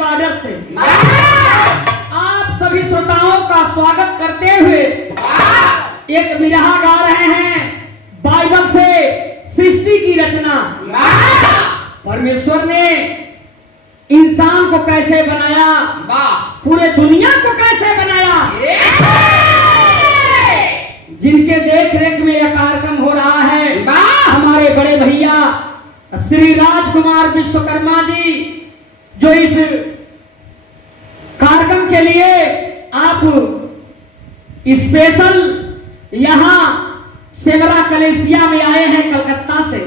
Border से आप सभी श्रोताओं का स्वागत करते हुए एक बिरहा गा रहे हैं बाइबल से सृष्टि की रचना। परमेश्वर ने इंसान को कैसे बनाया, पूरे दुनिया को कैसे बनाया, जिनके देख रेख में यह कार्यक्रम हो रहा है हमारे बड़े भैया श्री राजकुमार विश्वकर्मा जी, जो इस कार्यक्रम के लिए आप स्पेशल यहाँ सेवरा कलेसिया में आए हैं कलकत्ता से।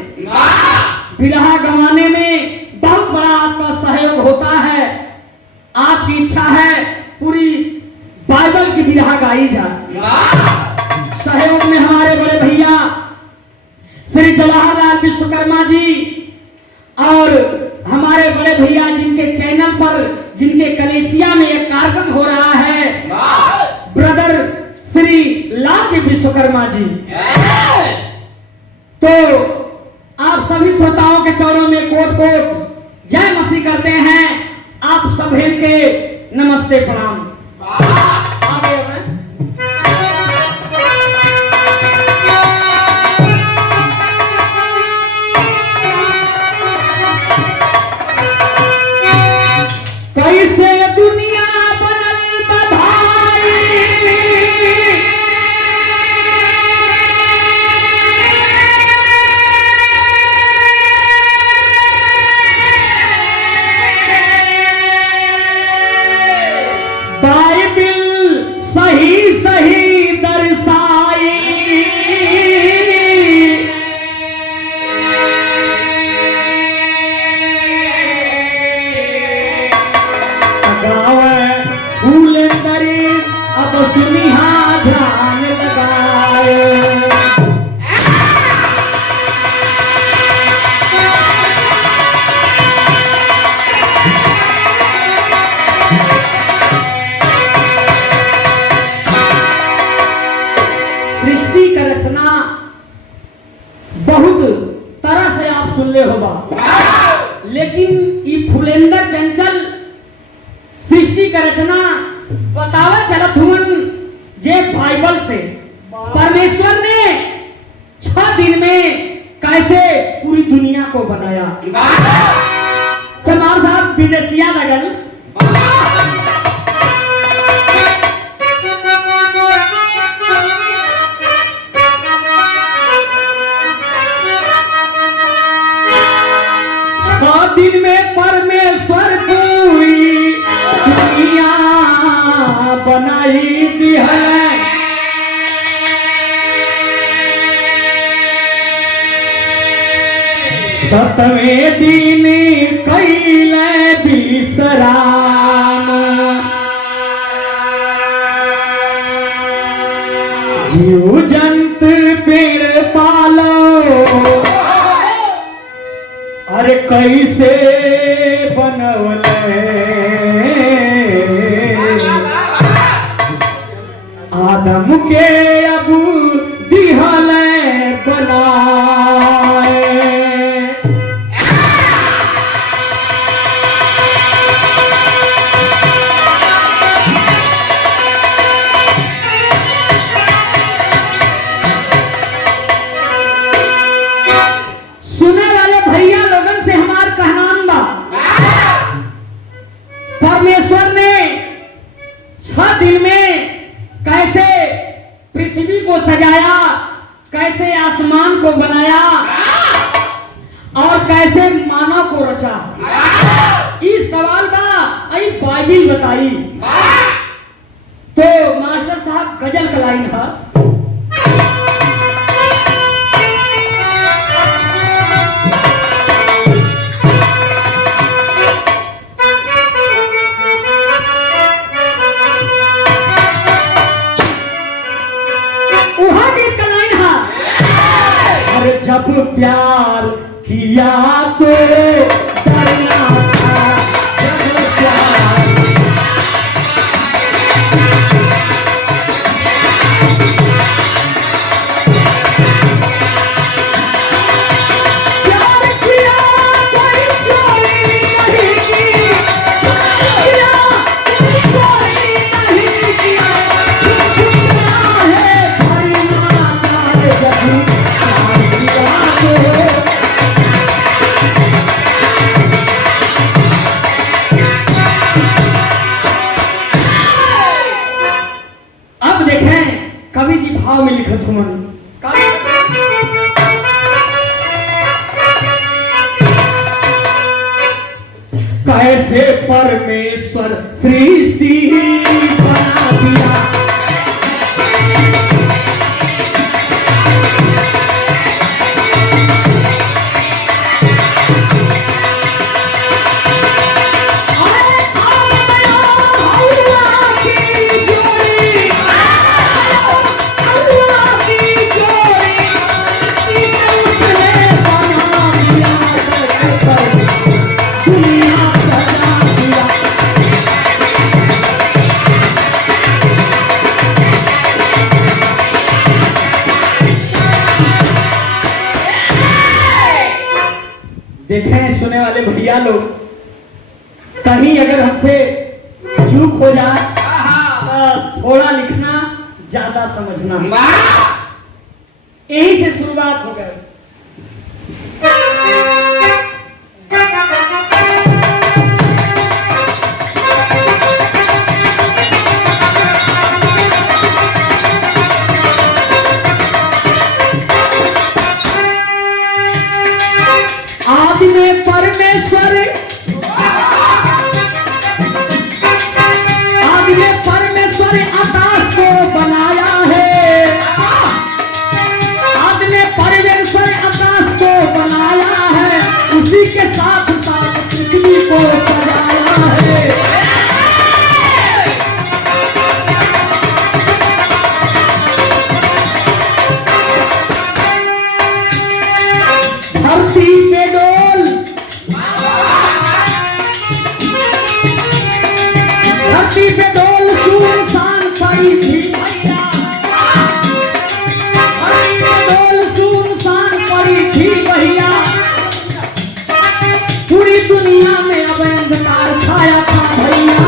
बिरहा गवाने में बहुत बड़ा आपका सहयोग होता है। आपकी इच्छा है पूरी बाइबल की बिरहा गाई जाए। सहयोग में हमारे बड़े भैया श्री जवाहरलाल विश्वकर्मा जी और हमारे बड़े भैया जिनके चैनल पर, जिनके कलेसिया में एक कार्यक्रम हो रहा है, ब्रदर श्री लाल विश्वकर्मा जी। तो आप सभी श्रोताओं के चरणों में कोट कोट जय मसीह करते हैं। आप सभी के नमस्ते प्रणाम। लेकिन ये फुलेंदर चंचल सृष्टि का रचना बतावा चलत हुन जे बाइबल से परमेश्वर ने 6 दिन में कैसे पूरी दुनिया को बनाया। चमार साहब विदेशिया लगल दिन में परमेश्वर पूरी दुनिया बनाई दी है। सतवें दिन कैले विश्राम, जीव जंतु पेड़ पालो, अरे कैसे बनवले आदम के अबू दिहले बनाए। परमेश्वर ने 6 दिन में कैसे पृथ्वी को सजाया, कैसे आसमान को बनाया और कैसे मानव को रचा। इस सवाल का आई बाइबिल बताई। तो मास्टर साहब गजल का लाइन है, जब प्यार किया तो डरना था, जब प्यार किया कोई चोरी नहीं की। कैसे परमेश्वर सृष्टि बना दिया। देखें सुने वाले भैया लोग, कहीं अगर हमसे चूक हो जाए तो थोड़ा लिखना ज्यादा समझना, यही से शुरुआत हो गई। आदि में परमेश्वर, आदि में परमेश्वर आकाश को बनाया है। आदि में परमेश्वर आकाश को बनाया है, उसी के साथ साथ पृथ्वी को सजाया है। धरती पे डोल, धरती पे डोल सुनसान पड़ी थी भैया, धरती पे डोल सुनसान पड़ी थी भैया, पूरी दुनिया में अब अंधकार छाया था भैया।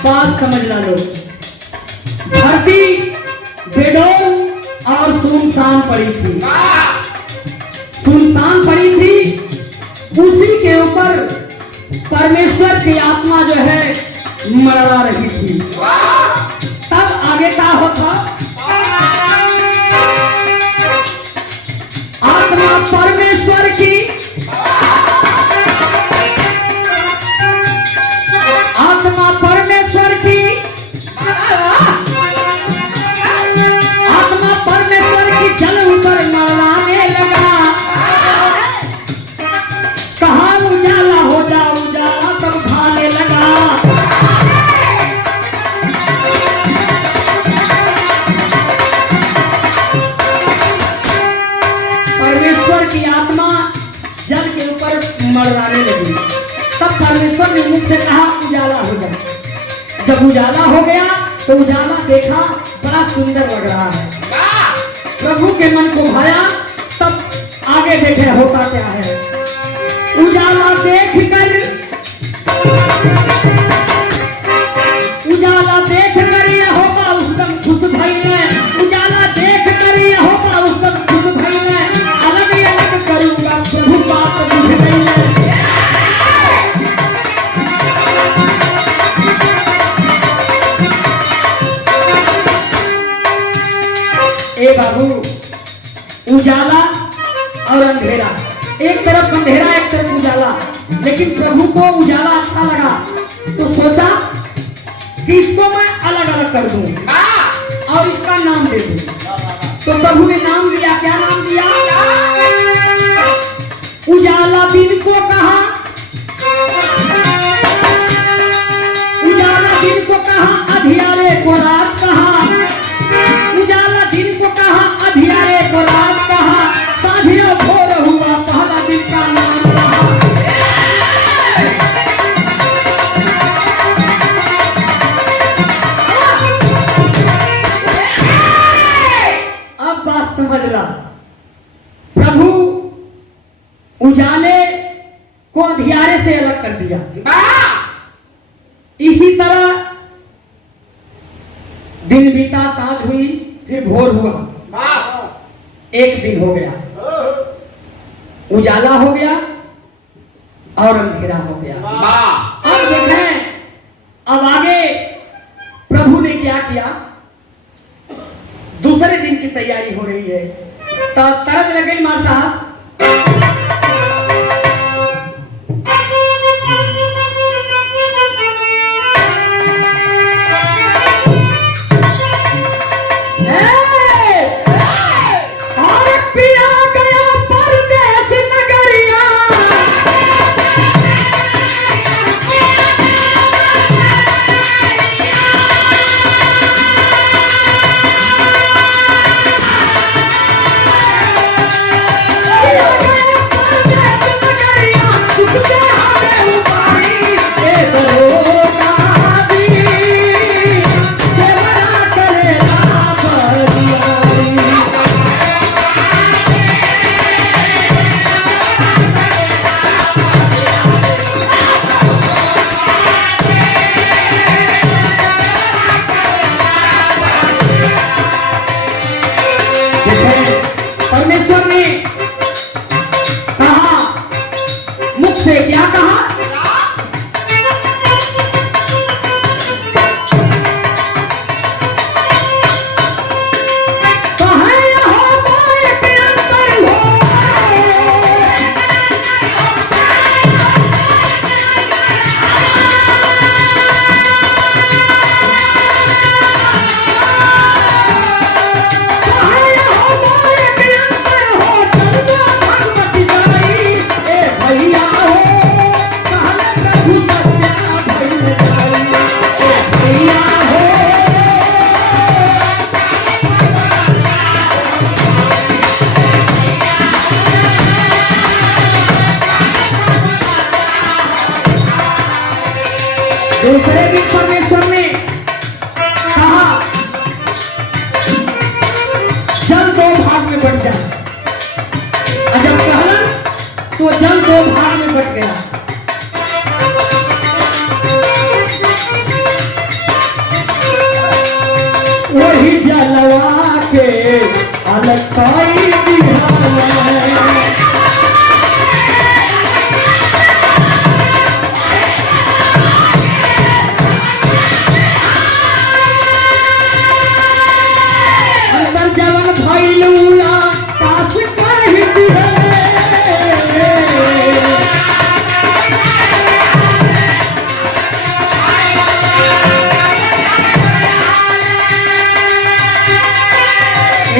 बात समझ ला लो, धरती बेडोल और सुनसान पड़ी थी, सुनसान पड़ी थी, उसी के ऊपर परमेश्वर की आत्मा जो है मरवा रही थी। तब आगे क्या होता, आत्मा परमेश्वर की, आत्मा परमेश्वर की, आत्मा परमेश्वर की जल ऊपर मरवाने लगा। कहा उजाला हो जा, उजाला तब खाने लगा। परमेश्वर की आत्मा जल के ऊपर मरवाने लगी। तब परमेश्वर ने मुख से कहा उजाला हो जाए। जब उजाला हो गया तो उजाला देखा बड़ा सुंदर लग रहा है, प्रभु के मन को भाया। तब आगे देखे होता क्या है। उजाला देखकर, उजाला देखकर यहोवा उसदम खुश भइले, उजाला देखकर यहोवा उसदम खुश भइले। अलग अलग करूंगा प्रभु बात बुझ गइले। ए बाबू, उजाला और अंधेरा, एक तरफ अंधेरा एक तरफ उजाला, लेकिन प्रभु को उजाला अच्छा लगा तो सोचा कि इसको मैं अलग अलग कर दूं और इसका नाम दे दूं। तो प्रभु ने नाम दिया, क्या नाम दिया? उजाला दिन को कहा, उजाला दिन को कहा, अंधियारे को रात कहा। उजाला दिन को कहा, अंधियारे को रात कहा। साँझियों भोर हुआ, पहला दिन का नाम कहा। अब बात समझ ला, प्रभु उजाले को अंधियारे से अलग कर दिया। इसी तरह दिन बीता, सांझ हुई, फिर भोर हुआ, एक दिन हो गया, उजाला हो गया और अंधेरा हो गया। अब देखें, अब आगे प्रभु ने क्या किया। की तैयारी हो रही है। तो तरस लगे मार साहब, परमेश्वर ने कहा, मुख से क्या कहा? दूसरे दिन परमेश्वर ने कहा, जल दो भाग में बट जा। जब कहला तो जल दो भाग में बट गया। वही जलवा के अलकाई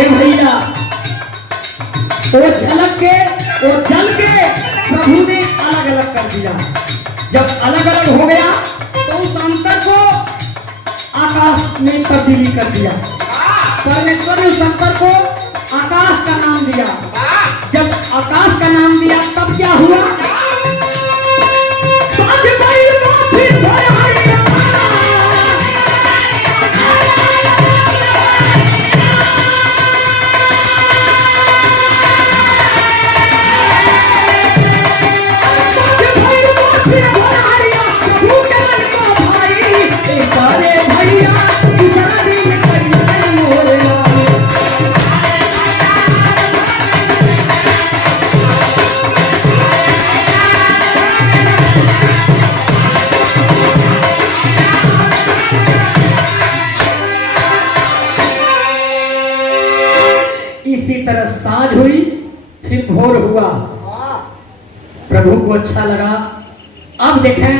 भैया, वो झलक के वो जल के प्रभु ने अलग अलग कर दिया। जब अलग अलग हो गया तो उस अंतर को आकाश में तब्दीली कर दिया। परमेश्वर ने उस अंतर को आकाश का नाम दिया। जब आकाश का नाम दिया तब क्या हुआ? इसी तरह साँझ हुई, फिर भोर हुआ। प्रभु को अच्छा लगा। अब देखें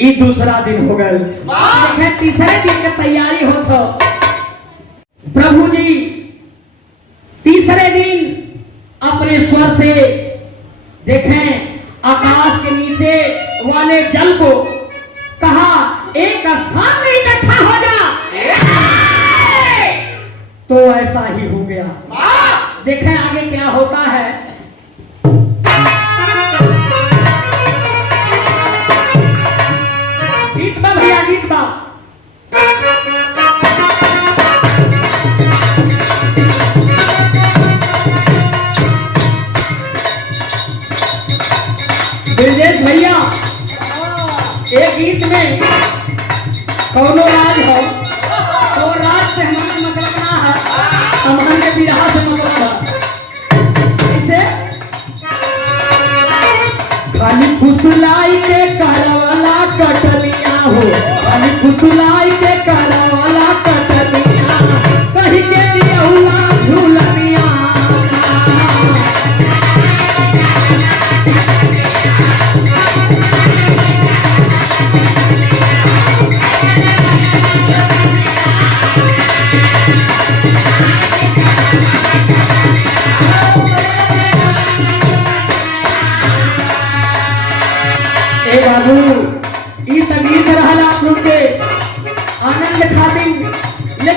ये दूसरा दिन हो गया। देखें तीसरे दिन की तैयारी हो तो प्रभु जी तीसरे दिन अपने स्वर से देखें आकाश के नीचे वाले जल को कहा, एक स्थान में इकट्ठा हो जा। तो ऐसा ही हो गया। देखें आगे क्या होता है। गीत बा भैया, गीत बा। ब्रजेश भैया, एक गीत में कौनो राज हो तो राज से हमारा मतलब ना है, हमारे विरहा से मतलब है। इसे खाली फुसलाई के करवाला कटलिया हो, खाली फुसलाई के करवाला कटलिया कहीं के दिया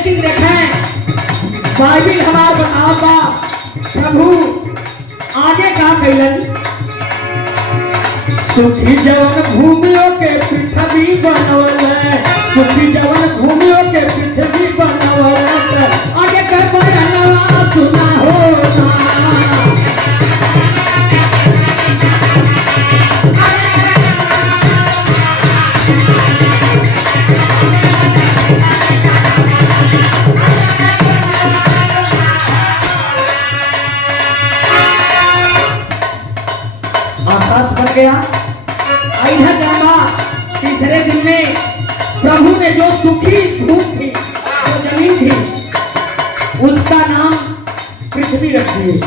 लेकिन देखें बाइबिल हमार बताओगा प्रभु आगे का कैलन सुखी जवन भूमियों के पृथ्वी बनवल सुखी जवन भूमियों के पृथ्वी बनवल आगे के बयानवा सुना हो आकाश बन गया। तीसरे दिन में प्रभु ने जो सूखी धूप थी जो जमीन थी उसका नाम पृथ्वी रख दिए।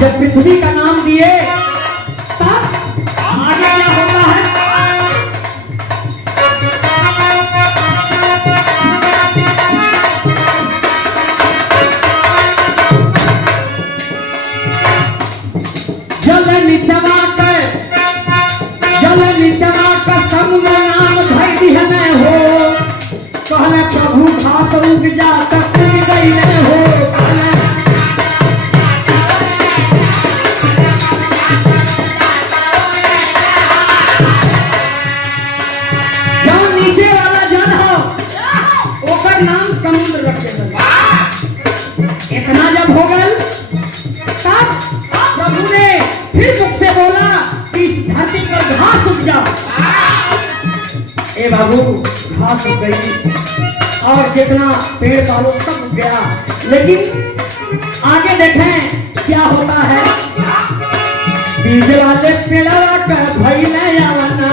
जब पृथ्वी का नाम दिए तब आगे क्या होता है जल निचवा समुद्र नाम धर दिहने हो कहले प्रभु घास उग जा तक गई हो जो नीचे वाला जल हो ओकर नाम समुद्र रखे इतना जब हो गल तब प्रभु ने फिर मुख से बोला कि इस धरती पर घास उग जा। ए बाबू घास उग गई और जितना पेड़ पालो सब उग गया। लेकिन आगे देखें क्या होता है बीज वाले पेड़वा का भई नया वना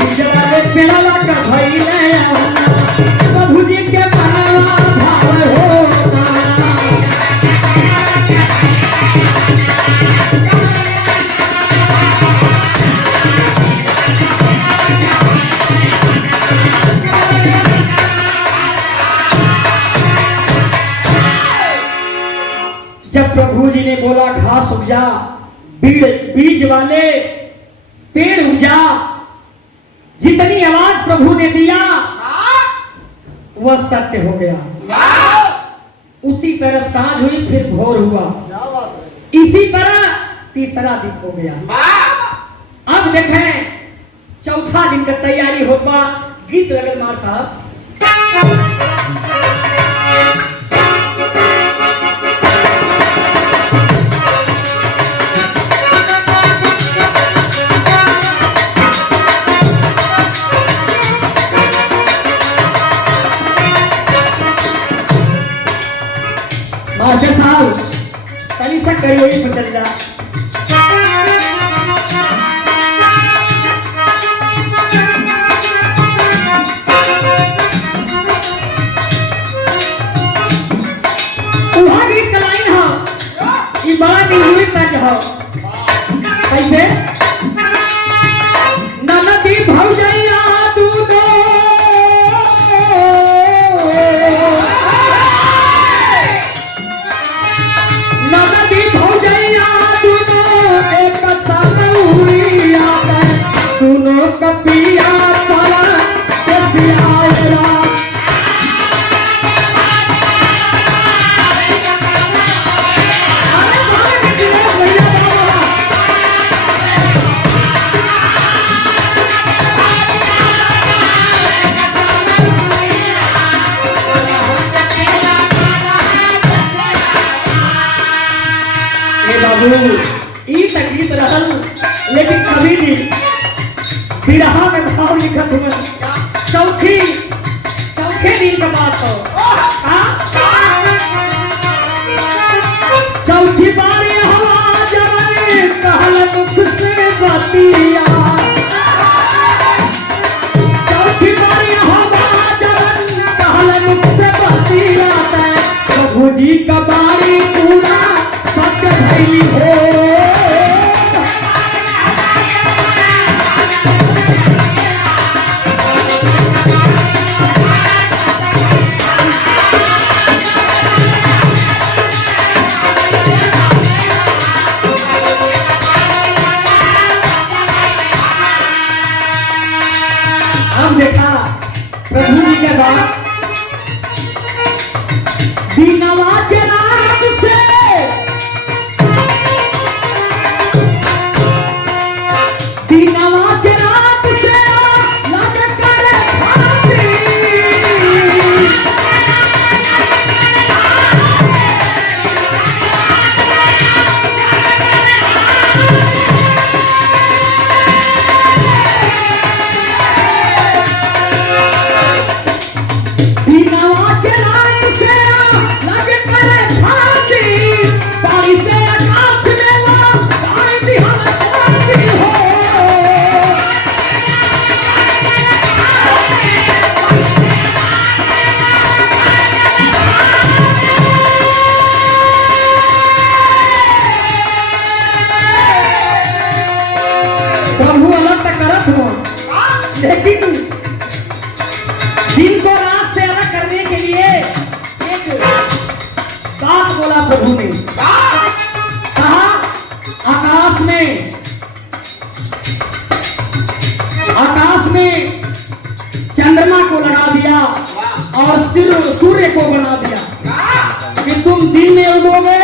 बीज वाले पेड़वा का भई नया वना प्रभु जी के बनवा भाव होता जब प्रभु जी ने बोला घास उग जा बीज वाले पेड़ उग जा जितनी आवाज प्रभु ने दिया वह सत्य हो गया। उसी तरह सांझ हुई फिर भोर हुआ इसी तरह तीसरा दिन हो गया। अब देखें चौथा दिन का तैयारी होगा। गीत लगल मार साहब मास्टर साहब तनी सा करिए ही पचल जा उहा गीत कलाइन हो ई बड़ा निहुई तक हो कैसे ननदी भौजैया दूधो ननदी भौजैया दूधो एक सालूरिया सुनो कपिया तारा कपिया ई तकलीफ रहल लेकिन कभी भी बिरहा में भाव लिखत हुए चौथे दिन का बात हो चौथी बार हवा जवन कहल मुख से बतिया चौथी बार हवा जवन कहल मुख से बतिया प्रभु जी का बारी पूरा सत्य भइली हो हम देखा प्रभु जी के बाद दिन को रात से अलग करने के लिए एक बात बोला प्रभु ने। कहा आकाश में चंद्रमा को लगा दिया और सूर्य को बना दिया कि तुम दिन में उगोगे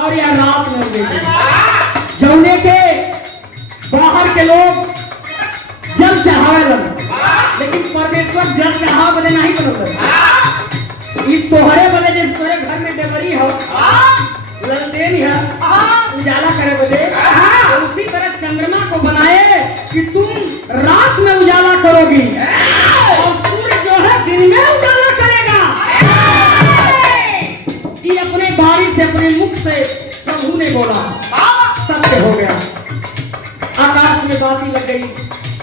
और या रात में उगोगे। जौने के बाहर के लोग जल चढ़ावे लगे, लेकिन परमेश्वर जल चढ़ाव बने नहीं बनोगे। इस तोहरे बने जैसे तोहरे घर में डेबरी हो ललटेन है उजाला करे बदे, तो उसी तरह चंद्रमा को बनाए कि तुम रात में उजाला करोगी और सूर्य जो है दिन में उजाला करेगा। ये अपने बाणी से अपने मुख से प्रभु ने बोला, सत्य हो गया। आकाश में बाती लग गई,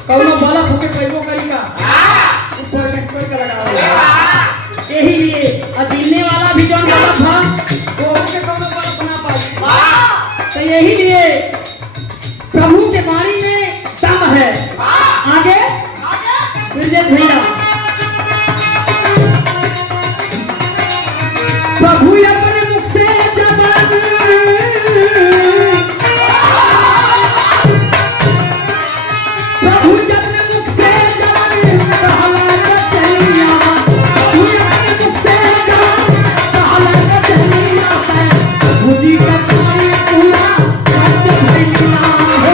कौनो बल्ब होके पैगो करी का परमेश्वर का लगा हुआ। यही लिए अदीने वाला भी जो बल्ब था वो उसके कौनो बल्ब बना पाई। तो यही लिए प्रभु के वाणी में दम है। आगे विजय भैया प्रभु अपने मुख से जबान प्रभु अपने मुख से जबान कहला तो चलिया, प्रभु अपने मुख से जबान कहला तो चलिया, प्रभु जी का पानी पूरा सत्य भैया हो।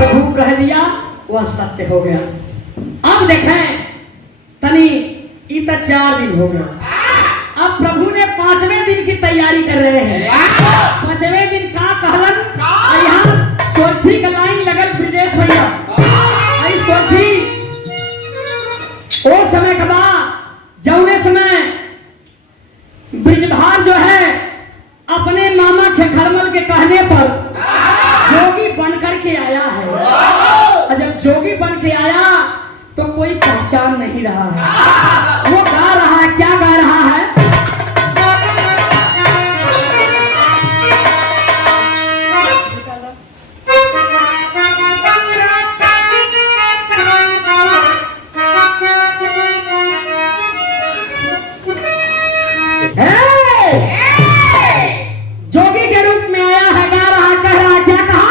प्रभु कह दिया वह सत्य हो गया। अब देखें तनी इतना 4 दिन हो गया। अब प्रभु ने 5वें दिन की तैयारी कर रहे हैं। 5वें दिन का कहलन यहाँ सोर्थी का लाइन लगल ब्रिजेश भैया। सोर्थी वो समय के बाद जौने समय ब्रिजभार जो है अपने मामा खेखरमल के कहने पर जोगी बन करके आया है। और जब जोगी बन के आया तो कोई पहचान नहीं रहा है। वो गा रहा है, क्या गा रहा है? जोगी के रूप में आया है, गा रहा है, कह रहा है, क्या कहा?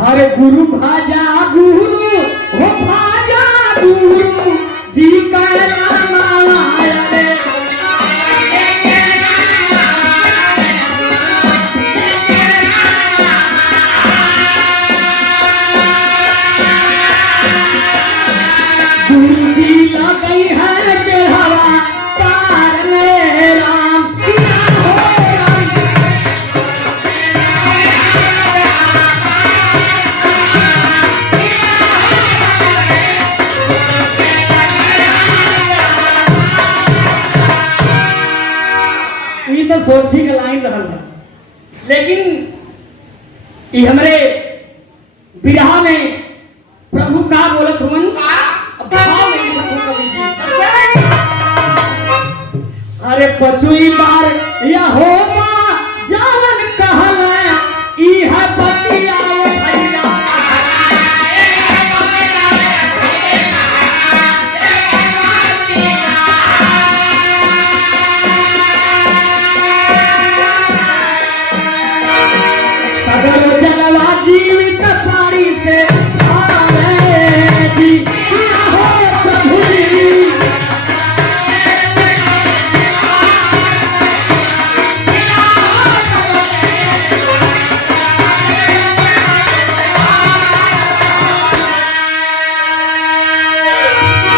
हरे गुरु भाजा गुरु हो भाजा गुरु जी का नाम आया रे। गुरु जी लगई है के हवा पार में राम किया हो राम। ये तो सोर्थी का लाइन रहल है, लेकिन ये हमरे बिरहा में प्रभु का बोलत हुवन भाव में लिखत हुन कवि जी। अरे पचुई बार या हो जावन कहल ई है बतिया भैया। सगर जलवा जीवित साड़ी से आवे जी हो प्रभु जी।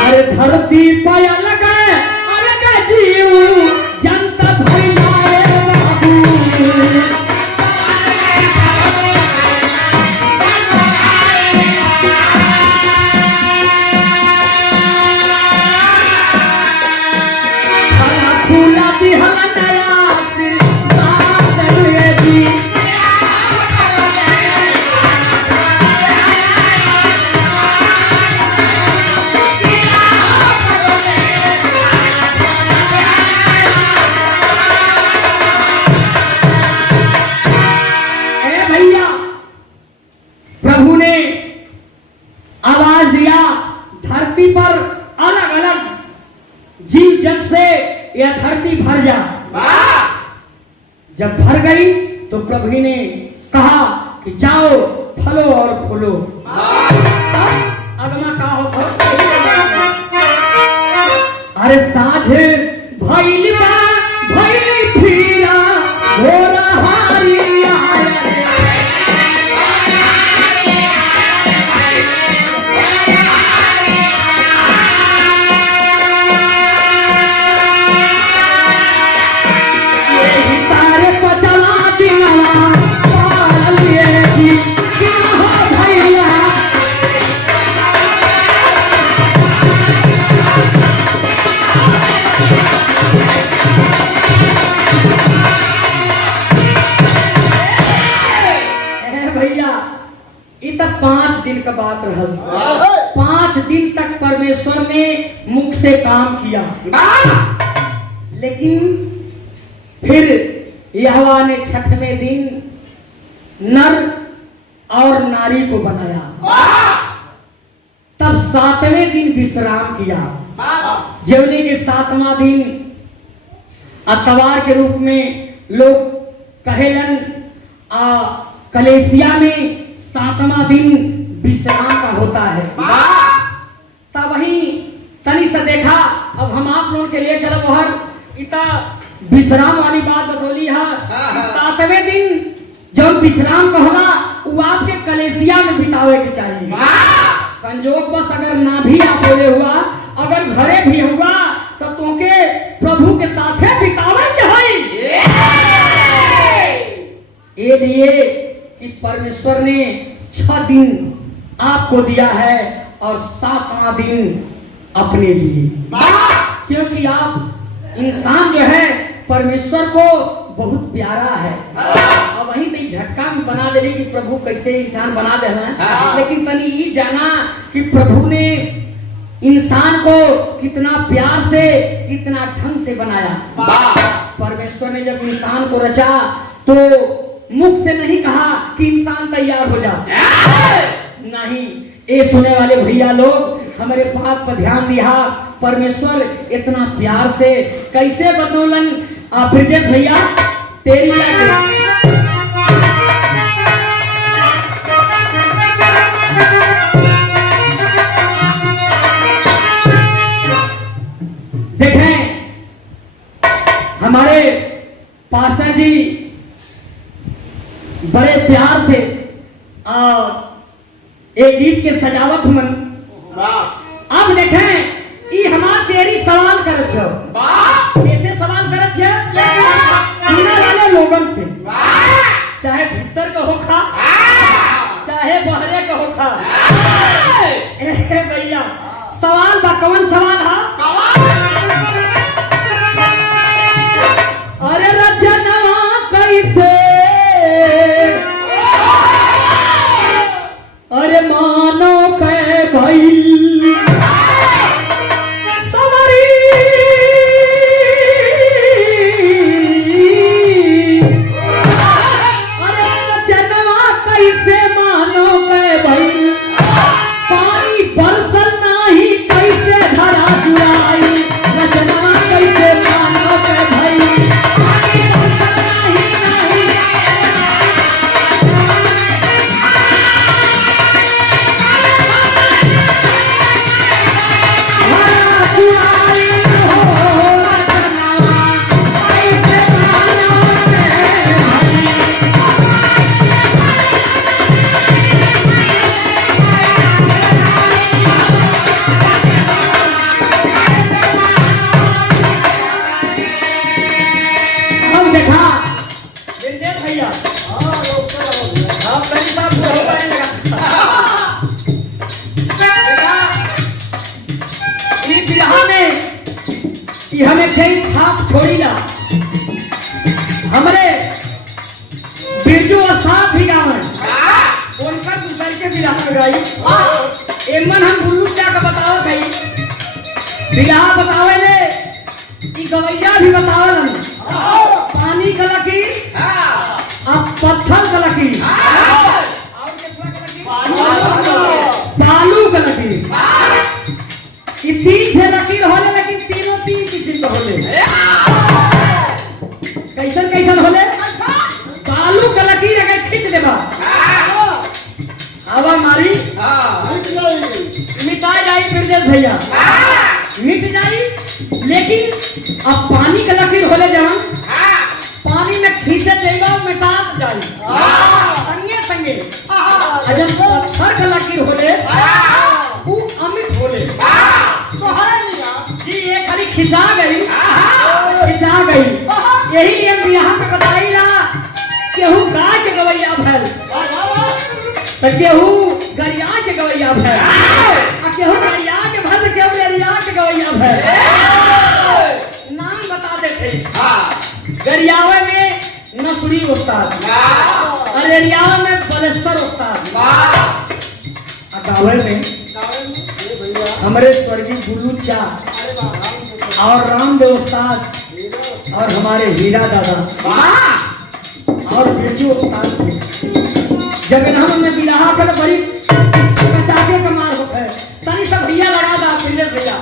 अरे धरती पर अलग अलग जीव जनता भई जाए बाबू। यह धरती भर जा। जब भर गई तो प्रभु ने कहा कि जाओ फलो और फूलो। अगमा का हो अरे साझ भइल बा भइल फिरा घोर हारिया यही तारे पचवा दिनवा पाल लिए जी क्या हो भैया तक 5 दिन का बात रहल। 5 दिन तक परमेश्वर ने मुख से काम किया, लेकिन फिर यहोवा ने 6वें दिन नर और नारी को बनाया। तब 7वें दिन विश्राम किया। जवने के 7वां दिन अतवार के रूप में लोग कहेलन। कलेसिया में 7वां दिन विश्राम का होता है। तब वही तनी से देखा। अब हम आप लोगों के लिए चलो हर इतना विश्राम वाली बात बतौली है। 7वें दिन जब विश्राम का होगा वो आपके कलेसिया में बितावे के चाहिए। संजोग बस अगर ना भी आप बोले हुआ, अगर घरे भी हुआ तो तुमके प्रभु के साथे बितावे के है। ये लिए कि परमेश्वर ने 6 दिन आपको दिया है और 7वां दिन अपने लिए, क्योंकि आप इंसान जो है परमेश्वर को बहुत प्यारा है। और वहीं तो झटका भी बना दे कि प्रभु कैसे इंसान बना दे हैं। लेकिन तनी ये जाना कि प्रभु ने इंसान को कितना प्यार से कितना ढंग से बनाया। परमेश्वर ने जब इंसान को रचा तो मुख से नहीं कहा कि इंसान तैयार हो जा। नहीं, ये सुने वाले भैया लोग हमारे बात पर ध्यान दिया। परमेश्वर इतना प्यार से कैसे बतौलन। ब्रिजेश भैया तेरी देखें, हमारे पास्टर जी बड़े प्यार से एक गीत के सजावट हुमन। अब देखें ये हमार तेरी सवाल करत हो। कैसे सवाल करत है? सुनने वाले लोगन से, चाहे भीतर का होखा चाहे बहरे का होखा। भैया सवाल बा, कौन सवाल है? अरे रचनवा कैसे अरे मानो के भइल हमें कई छाप छोड़ी ना। हमारे बिरजू साथ भी गाँव उनका दूसर के बिरहा गई। एमन हम बुल्लू क्या का बताओ गई बिरहा बतावे ले कि गवैया भी बतावल पानी का लकीर अब पत्थर का लकीर बालू का लकीर। 3 लकीर होले, लेकिन तीनों 3 किस्म के होले। बा हवा मारी मिटा जाई ब्रजेश भैया मिट जाई, लेकिन अब पानी के लकीर होले जवन पानी में खींचे जाएगा मिटात जाई संगे संगे। जब पत्थर के लकीर होले वो अमिट होले जी, ये खाली खिंचा गई। यही लिए यहाँ पे बताई ना केहू गाय के गवैया भैल तो केहू गरिया के गवैया भैल, केहू गरिया के भैल केहू गरिया के गवैया भैल। नाम बता देते गरियावे में नसुरी उस्ताद, अरेरियावे में बलेश्वर उस्ताद, गावे में हमारे स्वर्गीय गुल्लू चा और रामदेव उस्ताद और हमारे हीरा दादा और बिरजू उस्ताद थे। जब इन्होंने में बिलाहा पर बड़ी कचाके का मार होता है तनी सब भैया लगा दा बिरजू भैया।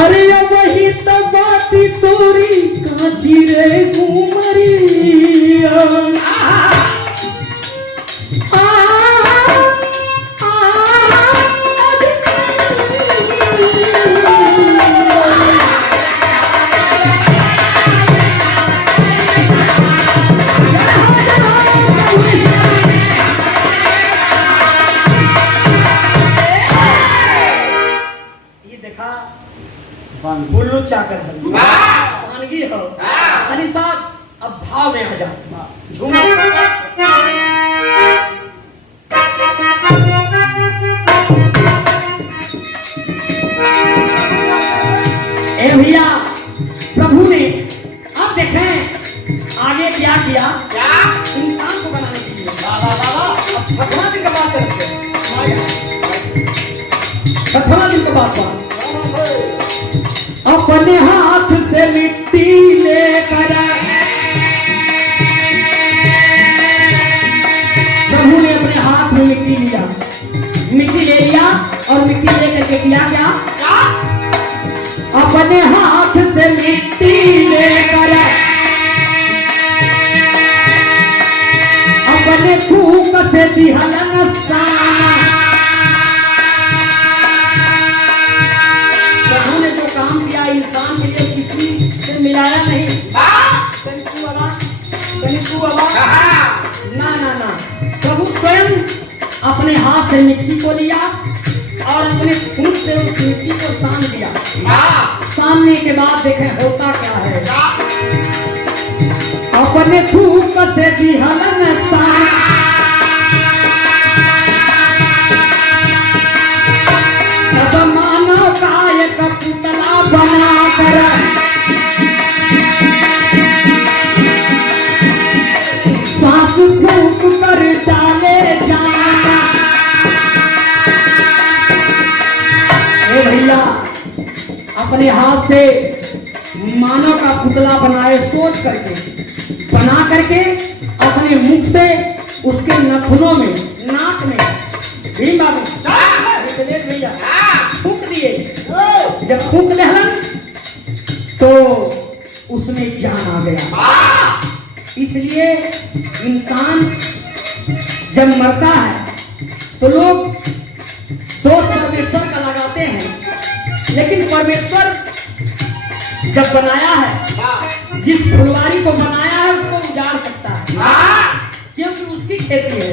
अरे वही तो बाती तोरी काची रे घूमरिया बुल्लू चाकर वानगी हो अली साहब। अब भाव में आ जा झूमर ए भैया प्रभु ने अब देखें आगे क्या किया इंसान को बनाने के लिए। अब छठवां दिन का बात करते हैं, छठवां दिन का बात अपने हाथ से मिट्टी लेकर प्रभु ने अपने हाथ में मिट्टी लिया, मिट्टी ले लिया और मिट्टी लेकर के किया क्या अपने हाथ से मिट्टी लेकर अपने फूक से दिहलन साना। काम किया इंसान के लिए किसी से मिलाया नहीं। ना ना ना, प्रभु स्वयं अपने हाथ से मिट्टी को लिया और अपने खून से उस मिट्टी को सान दिया। सानने के बाद देखें होता क्या है, अपने थूक से दिहलन सान मानव काय का पुतला बनाकर सांस फूंक कर डाले जाना। ए भैया अपने हाथ से मानव का पुतला बनाए सोच करके बना करके अपने मुख से उसके नखुनों में नाक में भैया फूंक दिए। जब फूंक लेहलन तो उसमें जान आ गया। इसलिए इंसान जब मरता है तो लोग दोष परमेश्वर का लगाते हैं, लेकिन परमेश्वर जब बनाया है, जिस फुलवारी को बनाया है उसको उजाड़ सकता है क्योंकि उसकी खेती है।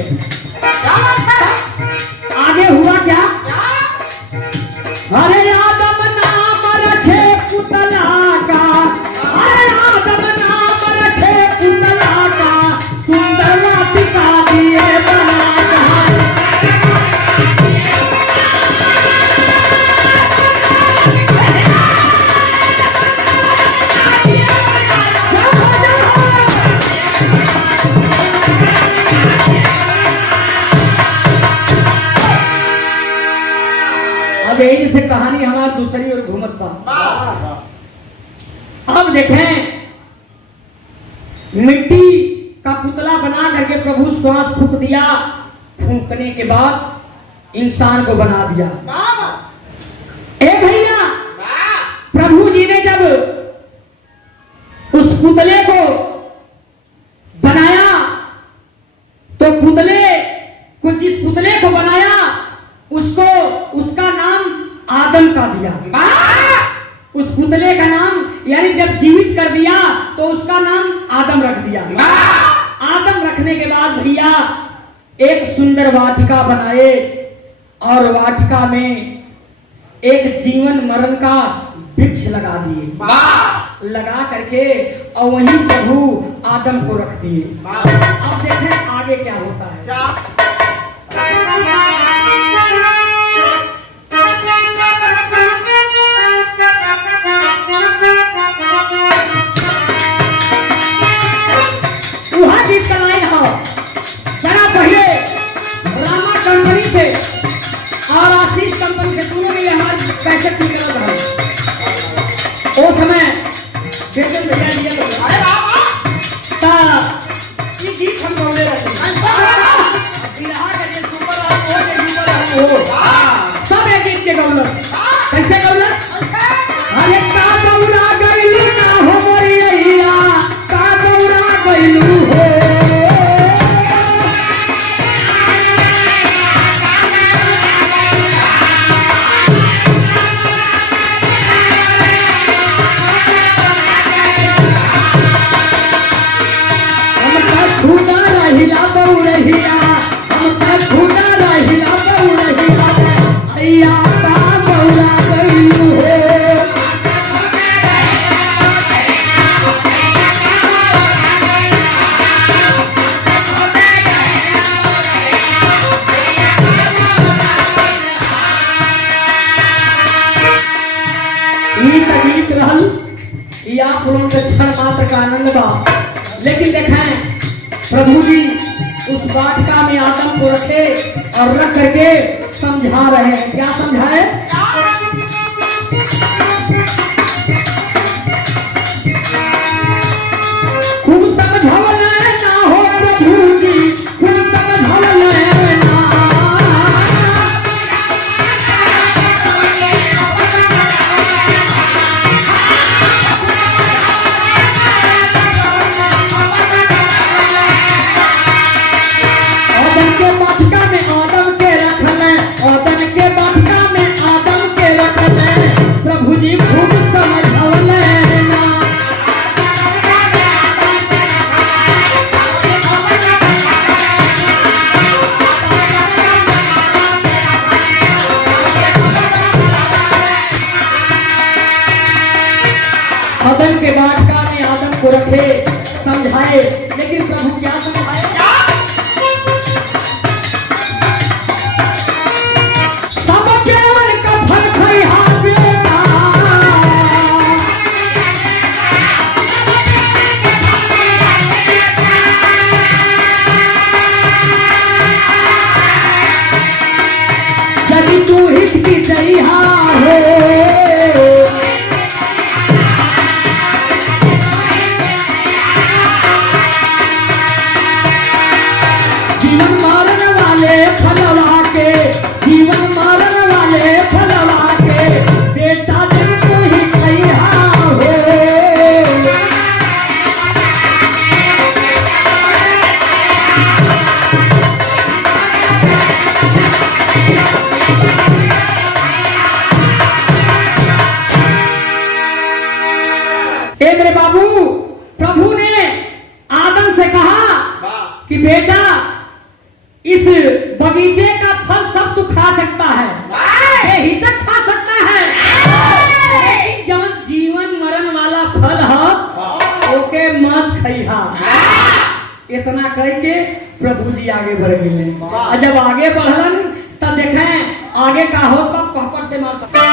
आगे हुआ क्या, अरे आदम नाम रखे पुतला का, अरे आदम नाम रखे पुतला का, सुंदर वाटिका दिए बना। अब यही से कहानी हमारी दूसरी और घूमत पा। अब देखें मिट्टी का पुतला बना करके प्रभु श्वास फूंक दिया। फूंकने के बाद इंसान को बना दिया। ए भैया, प्रभु जी ने जब उस पुतले को बनाया तो पुतले को, जिस पुतले को बनाया उसको उसका नाम आदम का दिया। उस पुतले का नाम, यानी जब जीवित कर दिया तो उसका नाम आदम रख दिया। आदम रखने के बाद भैया एक सुंदर वाटिका बनाए और वाटिका में एक जीवन मरण का वृक्ष लगा दिए। लगा करके और वहीं प्रभु आदम को रख दिए। अब देखें आगे क्या होता है। वहां गीत चलाए हो जरा पहले रामा कंपनी से और आशीष कंपनी से, दोनों ने हमारे पैसे निकल रहा है। वो समय जैसे भैया लिया ये गीत हम बोले रहते सब एक गीत के गौलत। कैसे गौलत? अरे का गौरा गैलू ना हो मोरिया, का गौरा गैलू हो। आप लोगों के क्षण मात्र का आनंद बा, लेकिन देखें प्रभु जी उस वाटिका में आदम को रखे और रख करके समझा रहे हैं। क्या समझाए? खूब समझौले ना हो प्रभु जी, खूब समझौले ना। आदम के वाटिका में आदम को रखे, समझाए, लेकिन प्रभु क्या समझाए? सब केवल का फल खइहा बेटा, यदि तू हित की जइहा हो। जीवन मारन वाले फलवा के, जीवन मारन वाले फलवा के, बेटा दिल को ही खइहा हो। ए मेरे बाबू, प्रभु ने आदम से कहा कि बेटा इस बगीचे का फल सब तू खा सकता है, बेहिचक खा सकता है, लेकिन जब जीवन मरण वाला फल है ओके मत खइहा। इतना कह के प्रभु जी आगे बढ़ गए। और जब आगे बढ़लन तब देखें आगे का हो तब कहपर से मार सकता।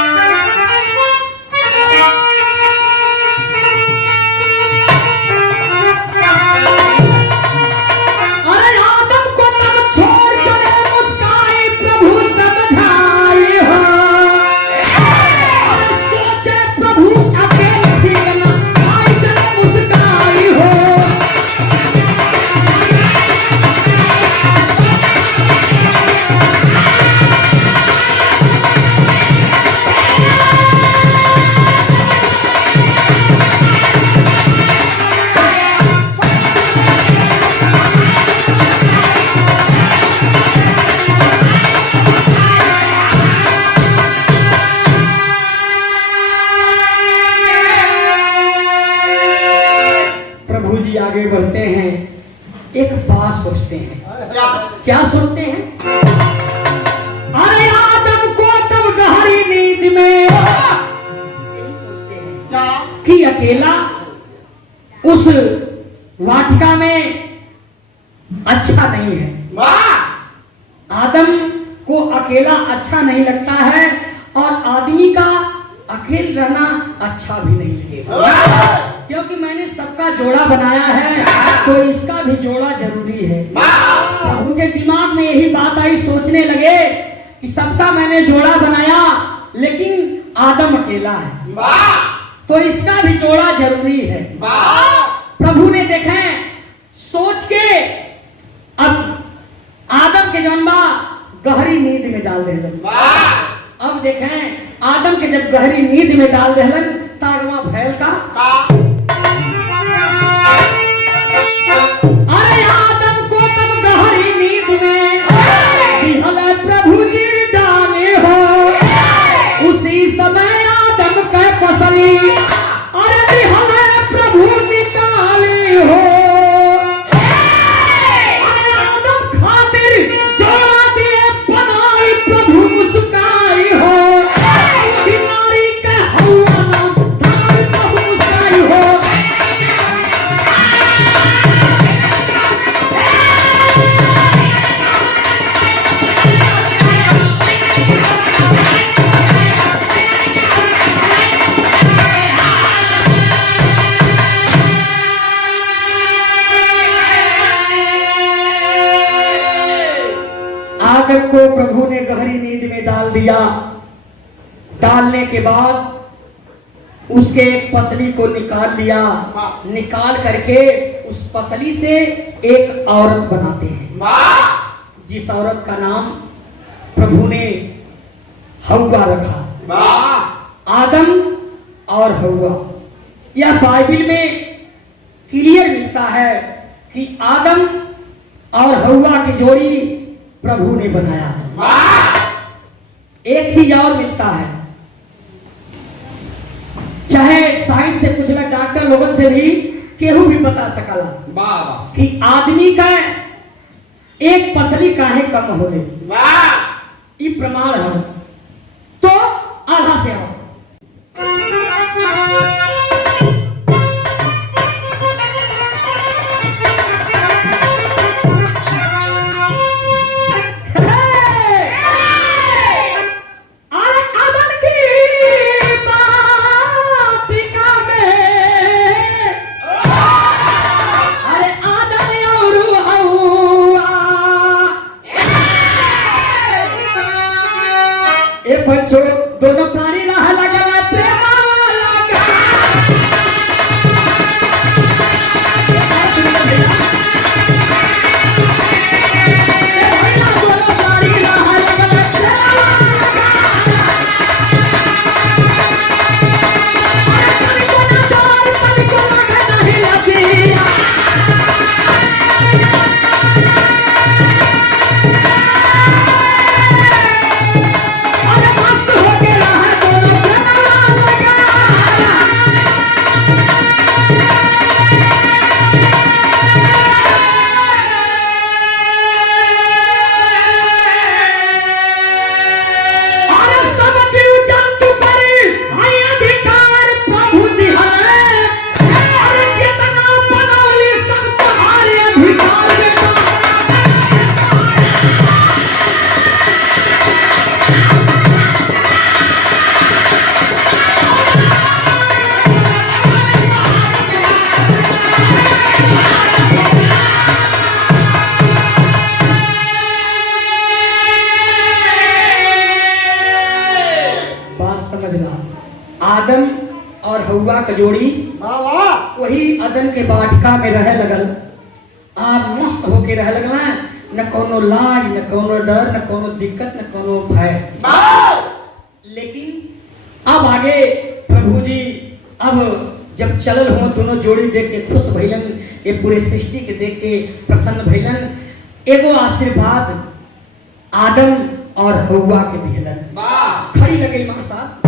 करते हैं, एक बात सोचते हैं। क्या सोचते हैं? अरे आदम को तब गहरी नींद में यही सोचते हैं कि अकेला उस वाटिका में अच्छा नहीं है। आदम को अकेला अच्छा नहीं लगता है और आदमी का अकेले रहना अच्छा भी नहीं लगेगा, क्योंकि मैंने सबका जोड़ा बनाया है तो इसका भी जोड़ा जरूरी है। प्रभु के दिमाग में यही बात आई, सोचने लगे कि सबका मैंने जोड़ा बनाया लेकिन आदम अकेला है तो इसका भी जोड़ा जरूरी है। प्रभु ने देखें सोच के अब आदम के जन्मा गहरी नींद में डाल देलन। अब देखें आदम के जब गहरी नींद में डाल देलन तारवा भैल का अरे आदम को तब गहरी नींद में दिहल प्रभु जी डाले हो, उसी समय आदम के पसली अरे दिहल प्रभु निकाले हो। आदम को प्रभु ने गहरी नींद में डाल दिया। डालने के बाद उसके एक पसली को निकाल लिया, निकाल करके उस पसली से एक औरत बनाते हैं, जिस औरत का नाम प्रभु ने हव्वा रखा। आदम और हव्वा, यह बाइबल में क्लियर मिलता है कि आदम और हव्वा की जोड़ी प्रभु ने बनाया। एक चीज और मिलता है, चाहे साइंस से पूछला, डॉक्टर लोगों से भी केहू भी बता सकला कि आदमी का एक पसली काहे कम होले, ये प्रमाण है। तो आधा से आओ बच्चों, दोनों प्राणी रहा लगा प्रेम लगा। दोनों प्राणी रहा लगा आदम और हव्वा का जोड़ी वही अदन के वाटिका में रहे लगल। आप मस्त होके रहे लगला, न कोनो लाज, न कोनो डर, न कोनो दिक्कत, न कोनो भय। लेकिन अब आगे प्रभु जी अब जब चलल हो दोनों जोड़ी देख के खुश भइलन, ये पूरे सृष्टि के देख के प्रसन्न भइलन। एगो आशीर्वाद आदम और हव्वा के दिहलन। खड़ी लगे मां साहब।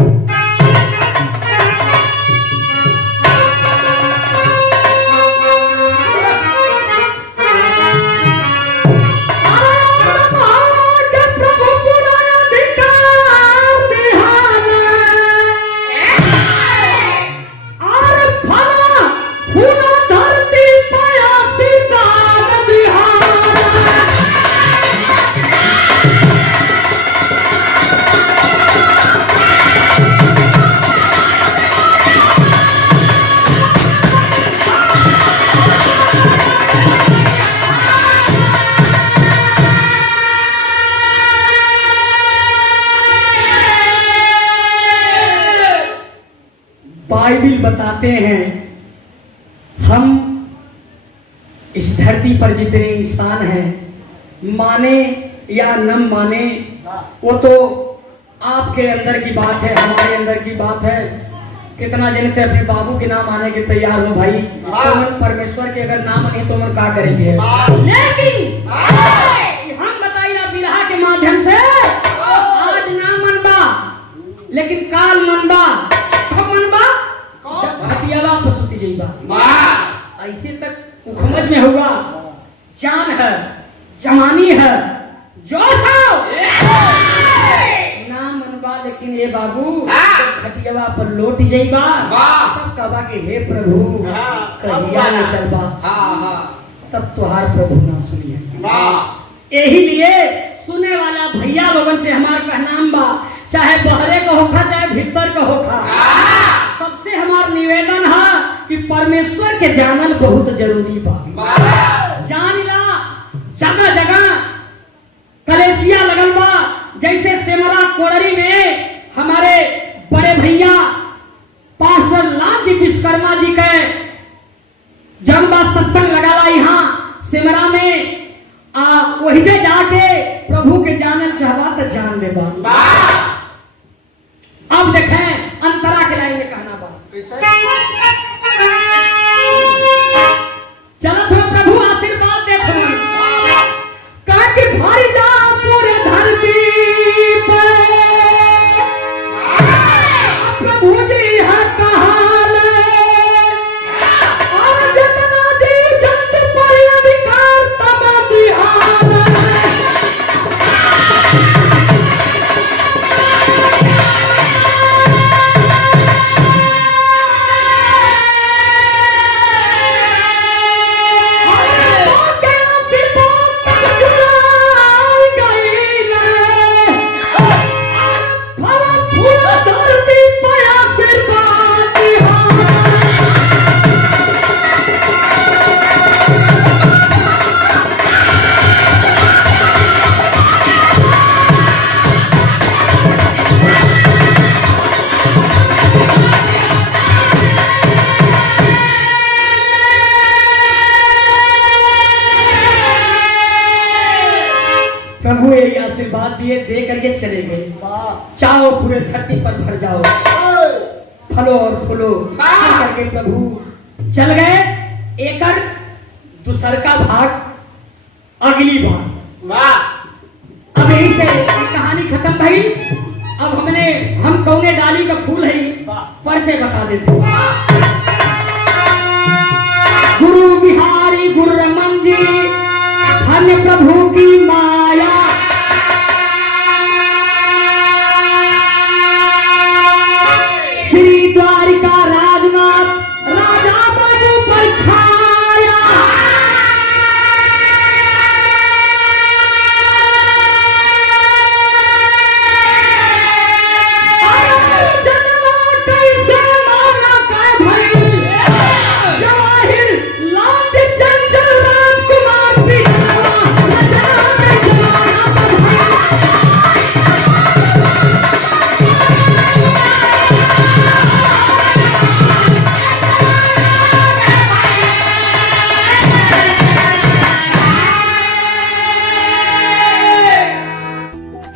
चाहते हैं हम इस धरती पर जितने इंसान हैं, माने या न माने, वो तो आपके अंदर की बात है, हमारे अंदर की बात है। कितना जन थे अपने बाबू के नाम आने के तैयार हो भाई, तो मन परमेश्वर के अगर नाम नहीं तो मन क्या करेंगे। लेकिन हम बताइए बिरहा के माध्यम से आज ना मनबा, लेकिन काल मनबा। कब मनबा? जब हथियाला पसुती जाइबा। ऐसे तक उखमज में होगा, जान है, जवानी है, जोश है ना मनबा। लेकिन ये बाबू खटियावा पर लौट जाइबा, तब कहबा कि हे प्रभु कहिया न चलबा, तब तुहार प्रभु ना सुनिए। यही लिए सुने वाला भैया लोगन से हमार कहनाम बा, चाहे बहरे का होखा चाहे भीतर का होखा, सबसे हमार निवेदन है कि परमेश्वर के जानल बहुत जरूरी बा। जान ला, जगह जगह कलेसिया लगल बा। जैसे सेमरा कोड़री में हमारे बड़े भैया पास्टर लाल जी विश्वकर्मा जी के जन्म सत्संग लगाला यहाँ सेमरा में। वही जाके प्रभु के जानल चाहबा तो जान लेबा। अब देखें अंतरा के लाइन में कहना बा, चलत हो प्रभु आशीर्वाद देत हो, कह के भारी जा पूरे धरती पर, प्रभु जी है कहाल, और जितना जीव जंतु पर अधिकार तब बिहार। प्रभु यही आशीर्वाद दिए, दे करके चले गए। चाहो पूरे धरती पर भर जाओ, फलो और फूलो करके प्रभु चल गए। एकर दूसर का भाग अगली बार। अब यही से कहानी खत्म भई। अब हम कौने डाली का फूल है परिचय बता देते। गुरु बिहारी गुरु रमन जी, धन्य प्रभु की माया। श्री द्वारिका राजनाथ राजा बाबू पर छाया। जनवा कैसे माना का भई, जवाहिर लाल चंचल राजकुमार पिछवा।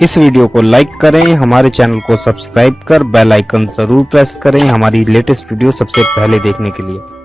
इस वीडियो को लाइक करें, हमारे चैनल को सब्सक्राइब कर बेल आइकन जरूर प्रेस करें हमारी लेटेस्ट वीडियो सबसे पहले देखने के लिए।